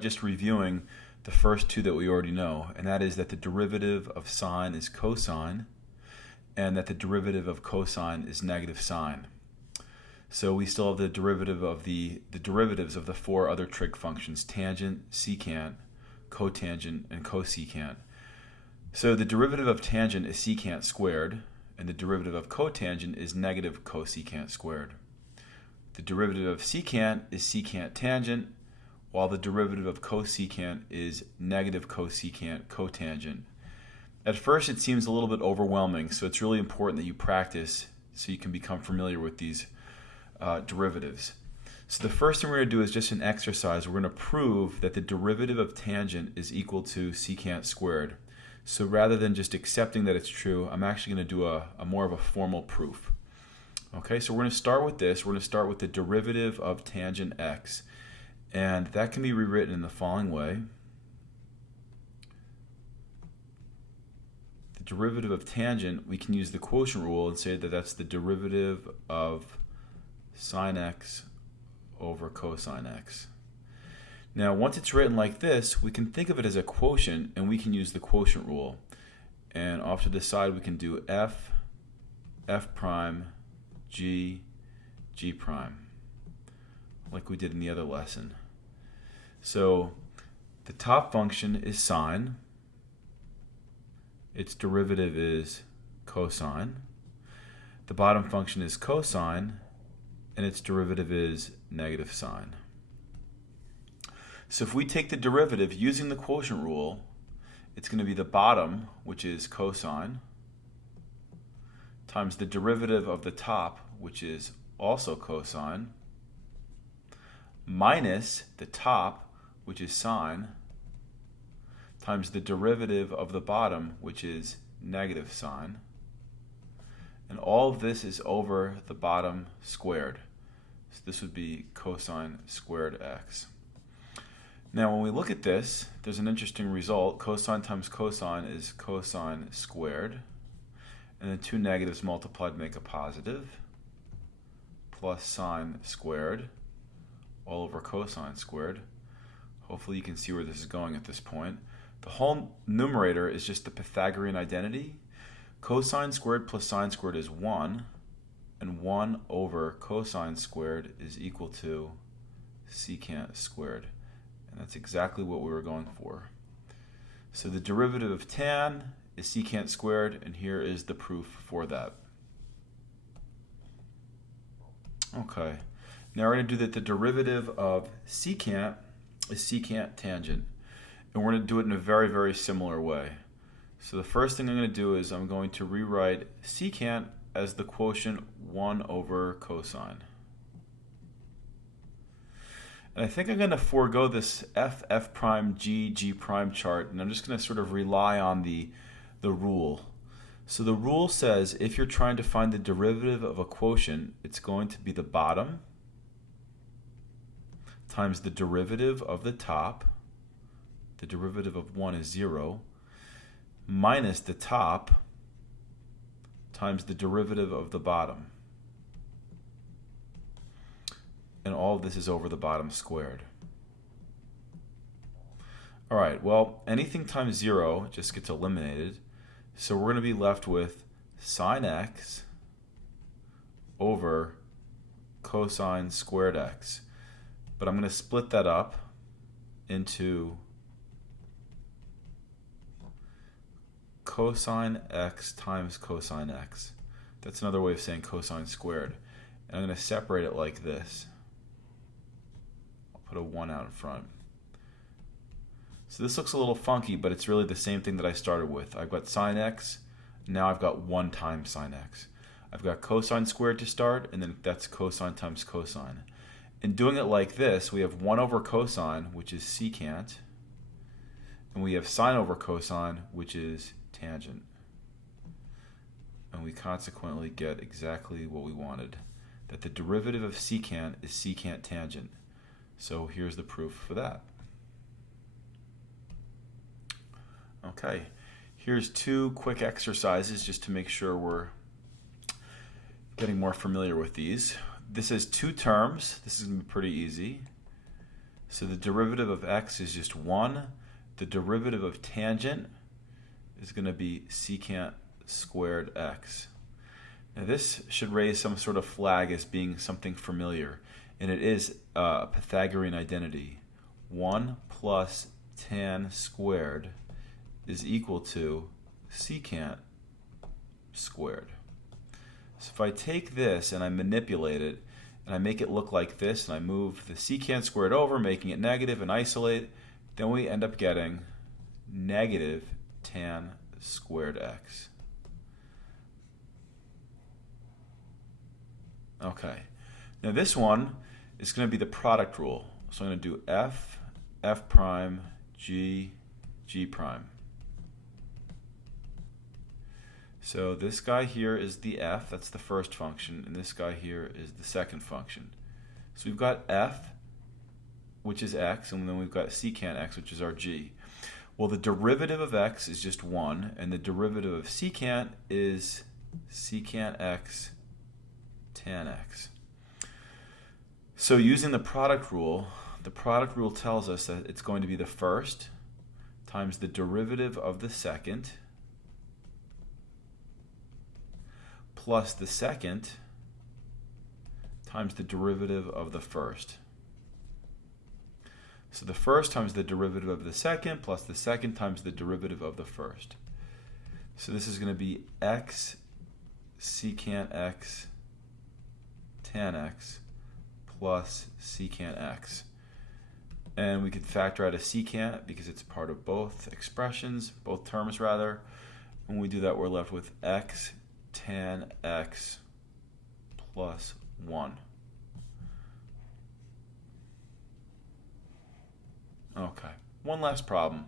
just reviewing the first two that we already know, and that is that the derivative of sine is cosine, and that the derivative of cosine is negative sine. So we still have the derivative of the derivatives of the four other trig functions: tangent, secant, cotangent, and cosecant. So the derivative of tangent is secant squared, and the derivative of cotangent is negative cosecant squared. The derivative of secant is secant tangent, while the derivative of cosecant is negative cosecant cotangent. At first it seems a little bit overwhelming, so it's really important that you practice so you can become familiar with these derivatives. So the first thing we're going to do is just an exercise. We're going to prove that the derivative of tangent is equal to secant squared. So rather than just accepting that it's true, I'm actually going to do a more of a formal proof. Okay, so we're going to start with this. We're going to start with the derivative of tangent x. And that can be rewritten in the following way. The derivative of tangent, we can use the quotient rule and say that that's the derivative of sine x over cosine x. Now, once it's written like this, we can think of it as a quotient, and we can use the quotient rule. And off to the side, we can do f, f prime, g, g prime, like we did in the other lesson. So the top function is sine. Its derivative is cosine. The bottom function is cosine, and its derivative is negative sine. So if we take the derivative using the quotient rule, it's going to be the bottom, which is cosine, times the derivative of the top, which is also cosine, minus the top, which is sine, times the derivative of the bottom, which is negative sine. And all of this is over the bottom squared. So this would be cosine squared x. Now when we look at this, there's an interesting result. Cosine times cosine is cosine squared. And then two negatives multiplied make a positive, plus sine squared, all over cosine squared. Hopefully you can see where this is going at this point. The whole numerator is just the Pythagorean identity. Cosine squared plus sine squared is 1, and 1 over cosine squared is equal to secant squared. And that's exactly what we were going for. So the derivative of tan is secant squared, and here is the proof for that. Okay, now we're going to do that the derivative of secant is secant tangent. And we're going to do it in a very, very similar way. So the first thing I'm going to do is I'm going to rewrite secant as the quotient 1 over cosine. And I think I'm going to forego this f, f prime, g, g prime chart, and I'm just going to sort of rely on the rule. So the rule says if you're trying to find the derivative of a quotient, it's going to be the bottom times the derivative of the top. The derivative of 1 is 0, minus the top times the derivative of the bottom. And all of this is over the bottom squared. All right, well, anything times 0 just gets eliminated. So we're going to be left with sine x over cosine squared x. But I'm going to split that up into cosine x times cosine x. That's another way of saying cosine squared. And I'm going to separate it like this. I'll put a 1 out in front. So this looks a little funky, but it's really the same thing that I started with. I've got sine x, now I've got 1 times sine x. I've got cosine squared to start, and then that's cosine times cosine. In doing it like this, we have 1 over cosine, which is secant, and we have sine over cosine, which is tangent. And we consequently get exactly what we wanted, that the derivative of secant is secant tangent. So here's the proof for that. Okay, here's 2 quick exercises just to make sure we're getting more familiar with these. This is 2 terms. This is going to be pretty easy. So the derivative of x is just 1. The derivative of tangent is going to be secant squared x. Now this should raise some sort of flag as being something familiar, and it is a Pythagorean identity. 1 plus tan squared is equal to secant squared. So if I take this and I manipulate it, and I make it look like this, and I move the secant squared over, making it negative, and isolate, then we end up getting negative tan squared x. Okay, now this one is going to be the product rule. So I'm going to do f, f prime, g, g prime. So this guy here is the f, that's the first function, and this guy here is the second function. So we've got f, which is x, and then we've got secant x, which is our g. Well, the derivative of x is just 1, and the derivative of secant is secant x tan x. So using the product rule tells us that it's going to be the first times the derivative of the second plus the second times the derivative of the first. So the first times the derivative of the second plus the second times the derivative of the first. So this is going to be x secant x tan x plus secant x. And we could factor out a secant because it's part of both expressions, both terms rather. When we do that, we're left with x tan x plus 1. Okay, one last problem.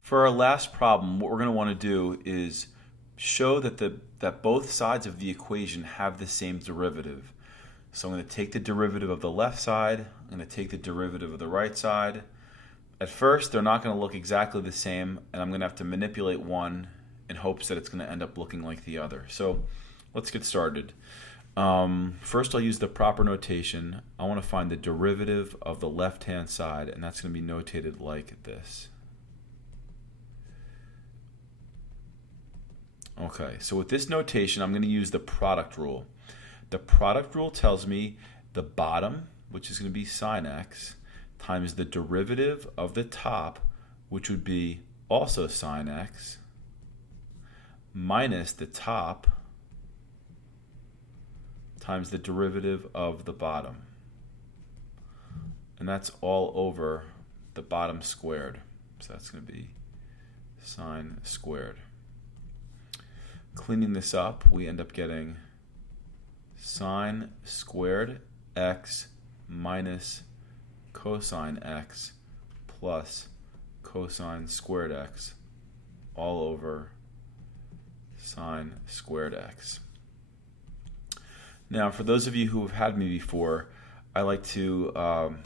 For our last problem, what we're going to want to do is show that both sides of the equation have the same derivative. So I'm going to take the derivative of the left side, I'm going to take the derivative of the right side. At first, they're not going to look exactly the same, and I'm going to have to manipulate one in hopes that it's going to end up looking like the other. So let's get started. First, I'll use the proper notation. I want to find the derivative of the left-hand side, and that's going to be notated like this. Okay, so with this notation, I'm going to use the product rule. The product rule tells me the bottom, which is going to be sine x, times the derivative of the top, which would be also sine x, minus the top times the derivative of the bottom. And that's all over the bottom squared. So that's going to be sine squared. Cleaning this up, we end up getting sine squared x minus cosine x plus cosine squared x all over sine squared x. Now, for those of you who have had me before, I like to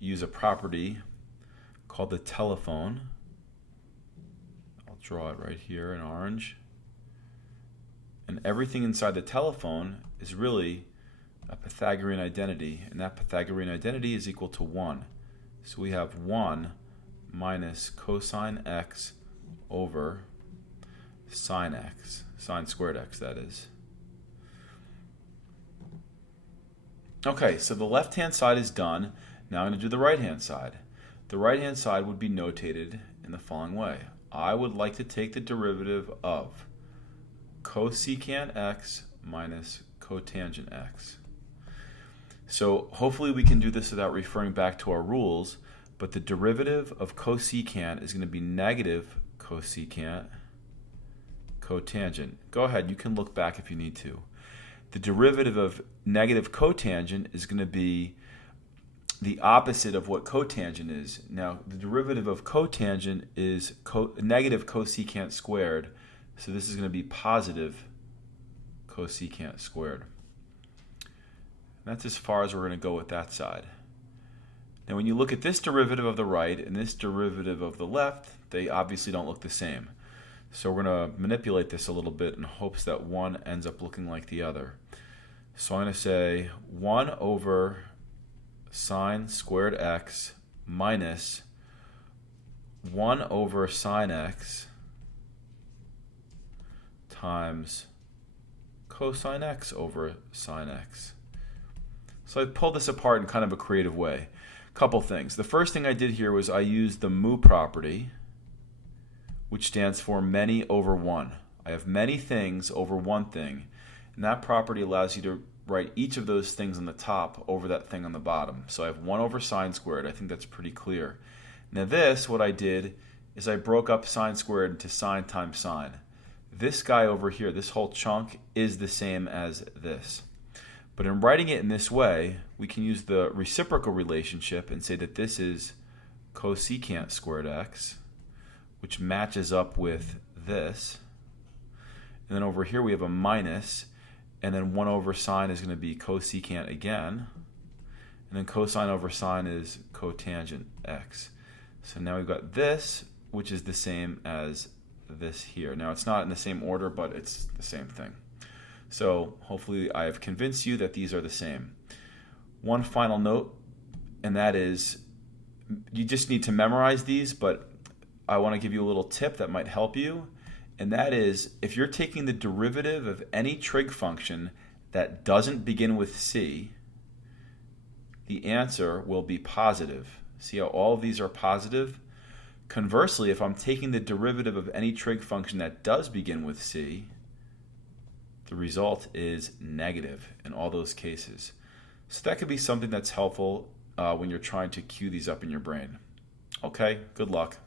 use a property called the telephone. I'll draw it right here in orange. And everything inside the telephone is really a Pythagorean identity, and that Pythagorean identity is equal to 1. So we have 1 minus cosine x over sine x, sine squared x, that is. Okay, so the left-hand side is done. Now I'm going to do the right-hand side. The right-hand side would be notated in the following way. I would like to take the derivative of cosecant x minus cotangent x. So hopefully we can do this without referring back to our rules, but the derivative of cosecant is going to be negative cosecant cotangent. Go ahead, you can look back if you need to. The derivative of negative cotangent is going to be the opposite of what cotangent is. Now, the derivative of cotangent is negative cosecant squared, so this is going to be positive cosecant squared. That's as far as we're going to go with that side. Now, when you look at this derivative of the right and this derivative of the left, they obviously don't look the same. So we're going to manipulate this a little bit in hopes that one ends up looking like the other. So I'm going to say 1 over sine squared x minus 1 over sine x times cosine x over sine x. So I pulled this apart in kind of a creative way. Couple things. The first thing I did here was I used the mu property, which stands for many over 1. I have many things over one thing, and that property allows you to write each of those things on the top over that thing on the bottom. So I have 1 over sine squared. I think that's pretty clear. Now this, what I did, is I broke up sine squared into sine times sine. This guy over here, this whole chunk, is the same as this. But in writing it in this way, we can use the reciprocal relationship and say that this is cosecant squared x, which matches up with this. And then over here we have a minus, and then 1 over sine is going to be cosecant again. And then cosine over sine is cotangent x. So now we've got this, which is the same as this here. Now it's not in the same order, but it's the same thing. So hopefully I have convinced you that these are the same. One final note, and that is you just need to memorize these, but I want to give you a little tip that might help you, and that is if you're taking the derivative of any trig function that doesn't begin with c, the answer will be positive. See how all of these are positive? Conversely, if I'm taking the derivative of any trig function that does begin with c, the result is negative in all those cases. So that could be something that's helpful when you're trying to cue these up in your brain. Okay, good luck.